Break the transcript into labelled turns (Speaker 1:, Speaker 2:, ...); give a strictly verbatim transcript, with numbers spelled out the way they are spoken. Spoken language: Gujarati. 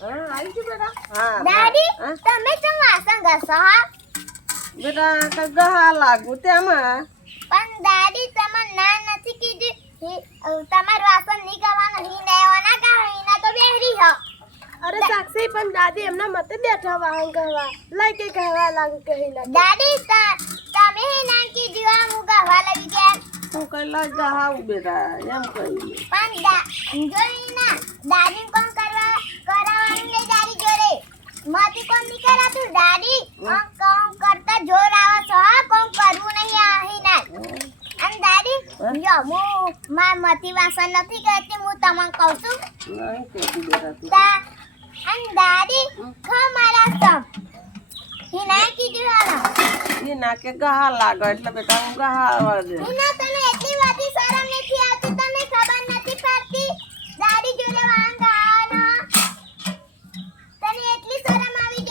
Speaker 1: હા આવી ગયું બેટા હા
Speaker 2: દાદી તમે તો વાસણ ઘસો હા
Speaker 1: બેટા કઈ ગહા લાગુ તેમાં
Speaker 2: પણ દાદી તમે ના નથી કીધી તમારું વાસણ નહીં ગવાનું હી નહેવાના કા હીના તો બેહરી હો
Speaker 3: અરે સાક્ષી પણ દાદી એમના મતે બેઠા વાહન કહેવા લઈ કે કહેવા લાગુ કહી ના
Speaker 2: દાદી તમે હી ના કીધી આ હું ગવા લઈ ગયા
Speaker 1: તું કઈ લાગ ગહા બેટા એમ કહી
Speaker 2: પણ દા જોઈ ના દાદી કોણ કરવા કરાવવાનું લે દાદી જોડે માથી કોણ નહીં કરાતું દાદી કોણ કોણ કરતા જોર આવે છો કોણ કરવું નહીં આ હી ના અને દાદી જો હું માર મથી વાસણ નથી કરતી હું તમને કહું છું
Speaker 1: નહીં કહેતી બેટા તું
Speaker 2: દા અને દાદી ખા મારા સમ હી ના કીધું હાલો
Speaker 1: એ નાકે ગહા લાગે એટલે બેટા હું ગહા આવવા દે
Speaker 2: હી ના તને એટલી વાર